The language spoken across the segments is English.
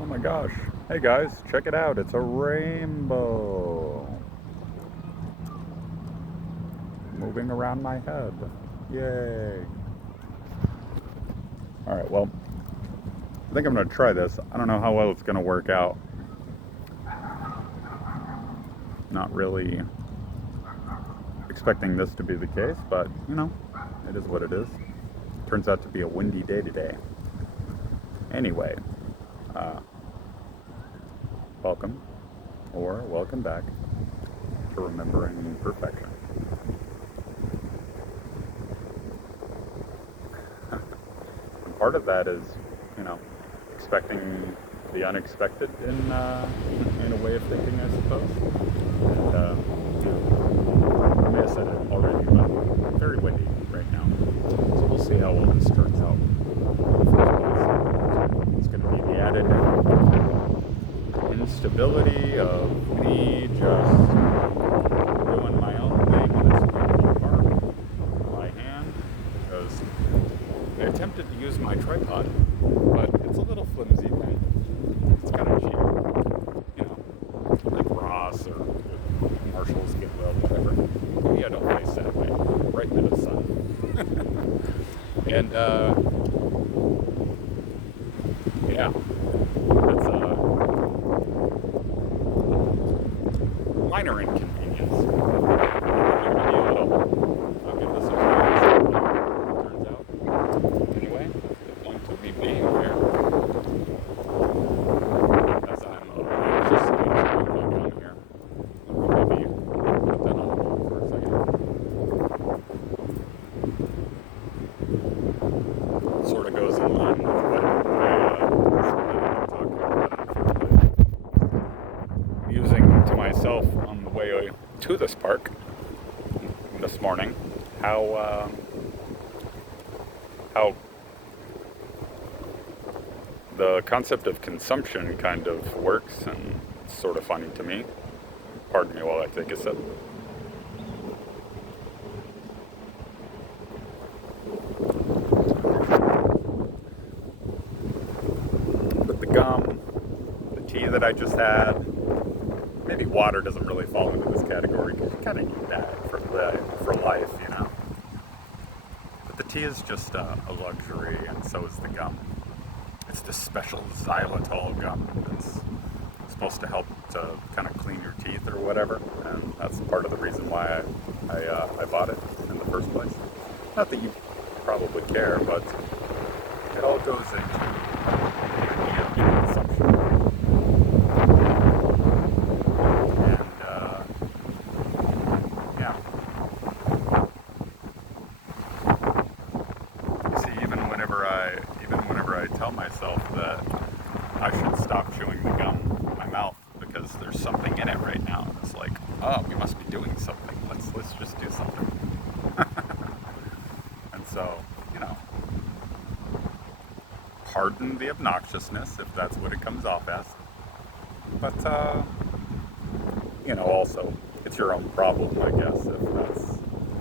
Oh my gosh. Hey guys, check it out. It's a rainbow moving around my head. Yay. Alright, well, I think I'm going to try this. I don't know how well it's going to work out. Not really expecting this to be the case, but, it is what it is. Turns out to be a windy day today. Anyway, uh, welcome, or welcome back to Remembering Perfection. And part of that is, expecting the unexpected in a way of thinking, I suppose. And, I may have said it already, but very windy right now. So we'll see how well this turns out. It's going to be the added instability of me just doing my own thing in this beautiful park by hand, because I attempted to use my tripod, but it's a little flimsy thing. It's kind of cheap, like Ross or Marshall's, Goodwill, whatever. Maybe I don't face that way, right into the sun. And yeah, that's a minor inconvenience. I'll give this a try and see how it turns out. Anyway, the point of me being here, as I'm obnoxiously chewing my gum here. Let me maybe put that on hold for a second. Sort of goes in line with what I talking about, unfortunately. Musing to myself on the way to this park this morning, how the concept of consumption kind of works, and it's sort of funny to me. Pardon me while I take a sip. But the gum, the tea that I just had, maybe water doesn't really fall into this category because you kind of need that for life, But the tea is just a luxury, and so is the gum. It's this special xylitol gum that's supposed to help to kind of clean your teeth or whatever, and that's part of the reason why I bought it in the first place. Not that you probably care, but it all goes into consumption. And yeah, you see, even whenever I tell myself that I should stop chewing the gum in my mouth because there's something in it right now, and it's like, oh, we must be doing something. Let's just do something. And so, pardon the obnoxiousness if that's what it comes off as. But also, it's your own problem, I guess, if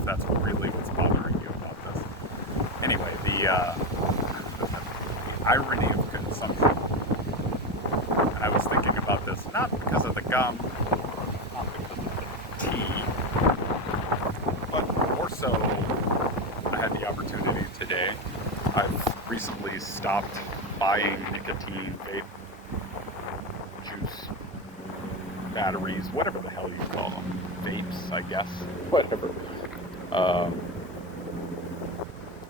that's really what's bothering you about this. Anyway, the irony of consumption. And I was thinking about this not because of the gum, not because of the tea, but more so, I had the opportunity today. I've recently stopped buying nicotine vape juice batteries, whatever the hell you call them, vapes, I guess, whatever.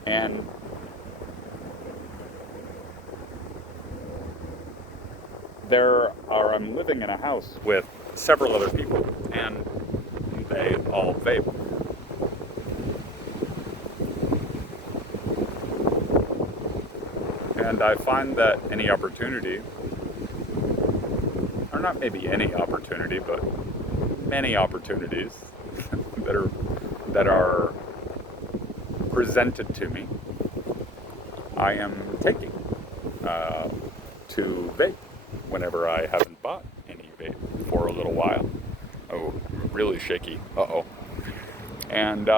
And I'm living in a house with several other people, and they all vape. And I find that any opportunity, or not maybe any opportunity, but many opportunities that are presented to me, I am taking to vape whenever I haven't bought any vape for a little while. Oh, really shaky. Uh-oh. And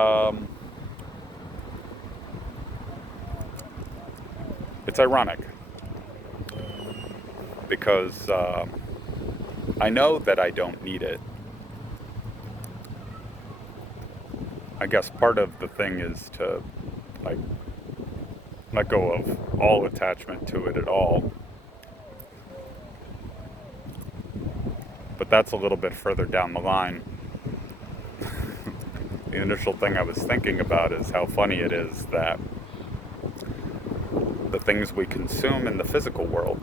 it's ironic because I know that I don't need it. I guess part of the thing is to like let go of all attachment to it at all. But that's a little bit further down the line. The initial thing I was thinking about is how funny it is that the things we consume in the physical world,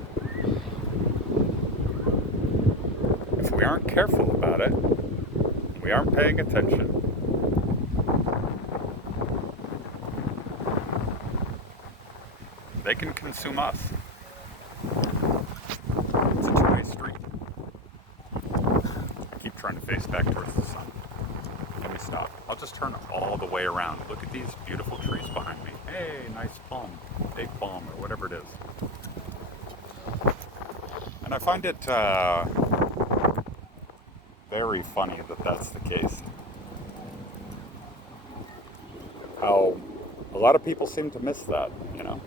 if we aren't careful about it, we aren't paying attention, they can consume us. It's a two-way street. I keep trying to face back towards the sun. Let me stop. I'll just turn all the way around. Look at these beautiful trees behind me. Hey, nice palm. Big palm, or whatever it is. And I find it very funny that that's the case. How a lot of people seem to miss that, you know?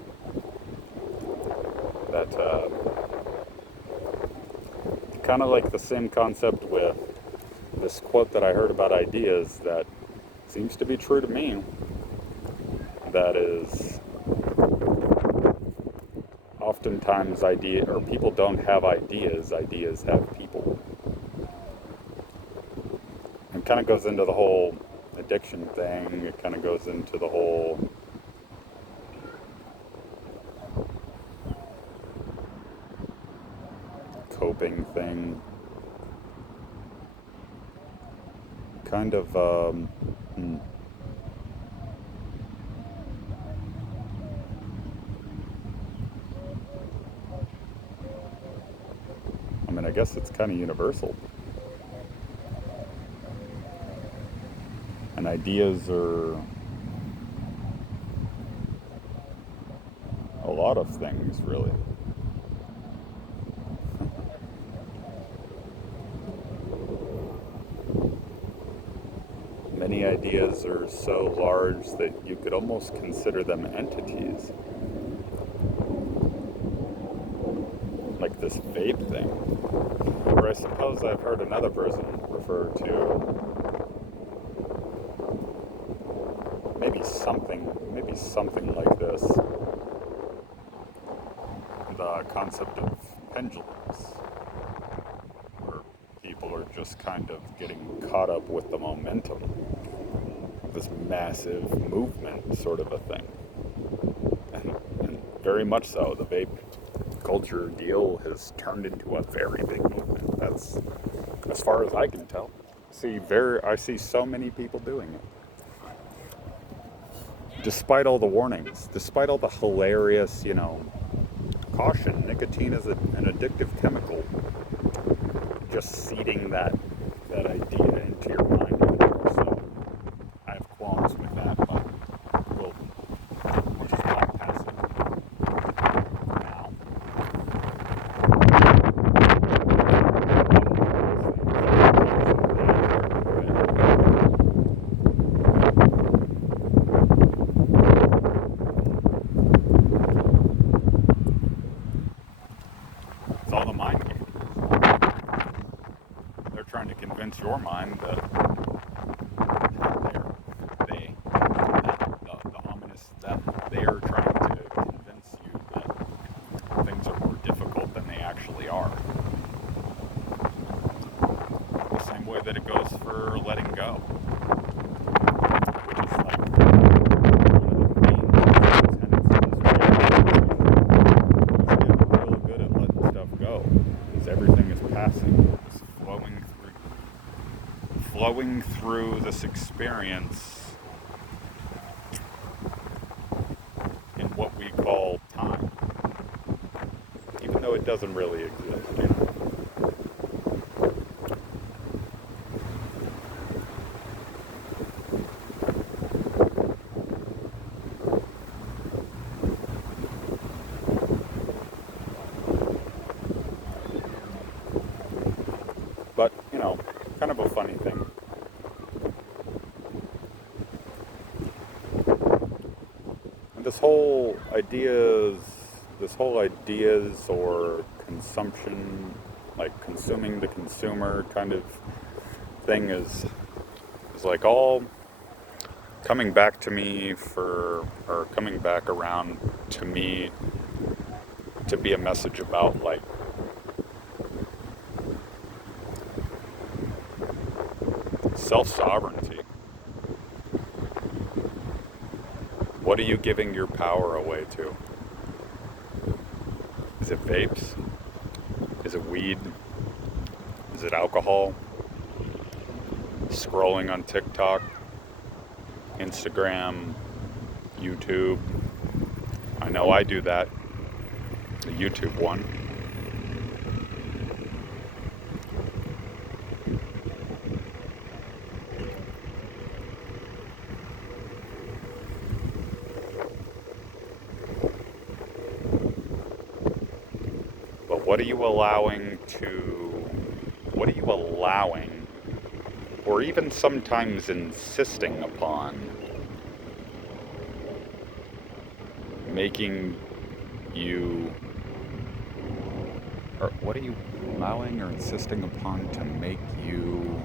That kind of like the same concept with this quote that I heard about ideas that seems to be true to me. That is, oftentimes people don't have ideas, ideas have people. It kind of goes into the whole addiction thing, it kind of goes into the whole coping thing. Kind of, I mean, I guess it's kind of universal. And ideas are a lot of things, really. Many ideas are so large that you could almost consider them entities. Like this vape thing. Or I suppose I've heard another person refer to maybe something like this. The concept of pendulums, where people are just kind of getting caught up with the momentum. This massive movement sort of a thing. And very much so, the vape culture deal has turned into a very big movement. That's as far as I can tell. I see so many people doing it. Despite all the warnings, despite all the hilarious, caution, nicotine is an addictive chemical. Just seeding that idea into your mind. So I have qualms with that, but we'll just bypass it now. It's all the mind game. They're trying to convince your mind that the ominous that they're trying to convince you that things are more difficult than they actually are. The same way that it goes for letting go, which is like one of the main tenets of this world. Is get real good at letting stuff go, because everything is passing. It's flowing through this experience in what we call time, even though it doesn't really exist. But, kind of a funny thing. And this whole ideas or consumption, like consuming the consumer kind of thing is like all coming back to me or coming back around to me to be a message about like self-sovereignty. What are you giving your power away to? Is it vapes? Is it weed? Is it alcohol? Scrolling on TikTok, Instagram, YouTube? I know I do that. The YouTube one. But what are you allowing, or even sometimes insisting upon, making you, or what are you allowing or insisting upon to make you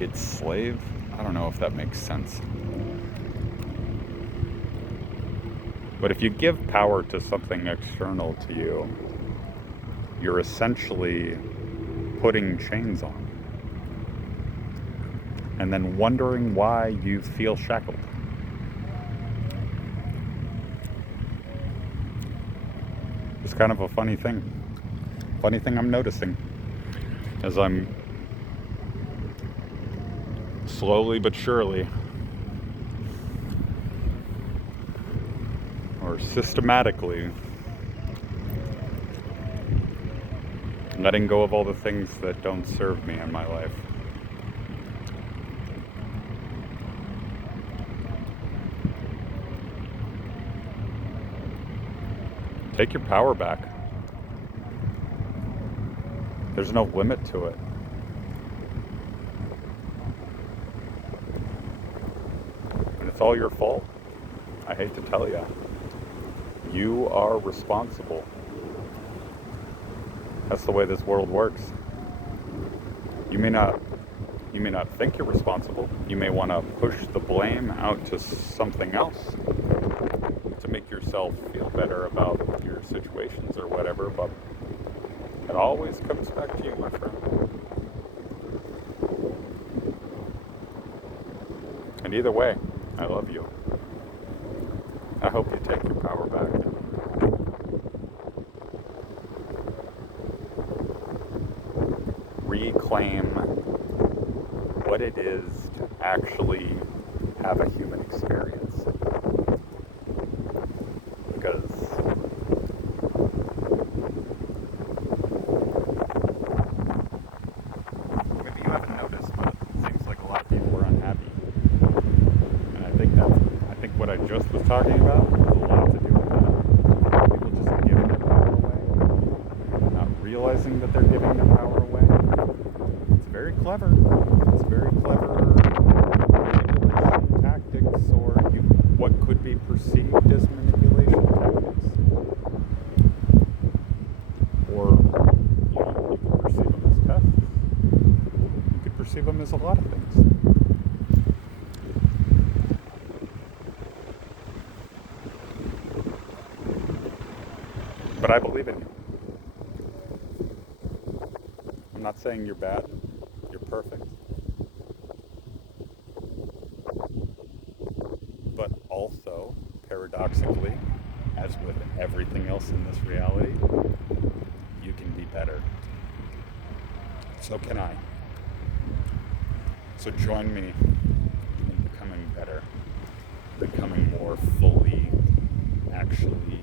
its slave? I don't know if that makes sense. But if you give power to something external to you, you're essentially putting chains on. And then wondering why you feel shackled. It's kind of a funny thing. Funny thing I'm noticing as I'm slowly but surely, or systematically, letting go of all the things that don't serve me in my life. Take your power back. There's no limit to it. And it's all your fault. I hate to tell you. You are responsible. That's the way this world works. You may not think you're responsible. You may want to push the blame out to something else to make yourself feel better about your situations or whatever, but it always comes back to you, my friend. And either way, I love you. I hope you take your power back. Reclaim what it is to actually have a human experience. Because maybe you haven't noticed, but it seems like a lot of people are unhappy. And I think what I just was talking about has a lot to do with that. People just giving their power away, not realizing that they're giving their power away. It's very clever. It's very clever manipulation tactics, or what could be perceived as manipulation tactics. Or, you could perceive them as tests. You could perceive them as a lot of things. But I believe in you. I'm not saying you're bad. You're perfect. But also, paradoxically, as with everything else in this reality, you can be better. So can I. So join me in becoming better, becoming more fully, actually,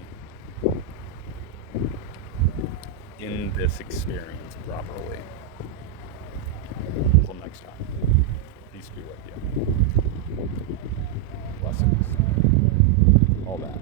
in this experience properly. Until next time, peace be with you. Blessings. All that.